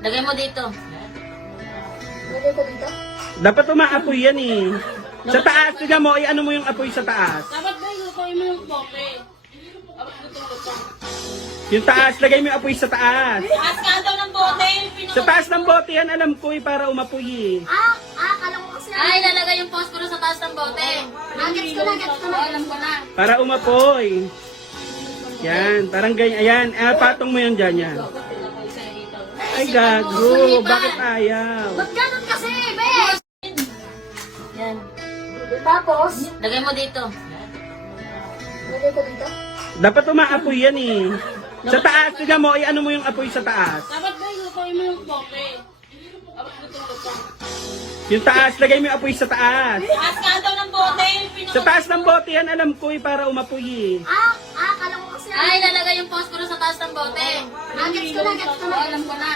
Lagay mo dito. Lagay ko dito? Dapat umaapoy yan eh. Sa taas, tignan mo, ano mo yung apoy sa taas. Dapat ba ilutuin mo yung bote? Dapat luto. Yung taas, lagay mo yung apoy sa taas. Taas ka daw ng bote. Sa taas ng bote yan, alam ko eh, para umapoy eh. Kala ko kasi. Ay, ilalagay yung poskoro sa taas ng bote. Gets ko na, gets ko na. Alam ko na. Para umapoy. Yan, parang ganyan. Ayan, patong mo yan dyan, yan. Ay, gago. Bakit ayaw? Ba't ganun kasi, bes? Yan. Tapos, Lagay mo dito. lagay ko dito? Dapat umaapoy yan eh. Sa taas, tignan mo, ano mo yung apoy sa taas. Dapat ba ilutuin mo yung bote? Dapat luto. Yung taas, lagay mo yung apoy sa taas. Taas ka daw ng bote. Sa taas ng bote yan, alam ko eh, para umapoy eh. Kala ko kasi. Ay, ilalagay yung poskoro sa taas ng bote. Gets ko na, gets ko na. Alam ko na.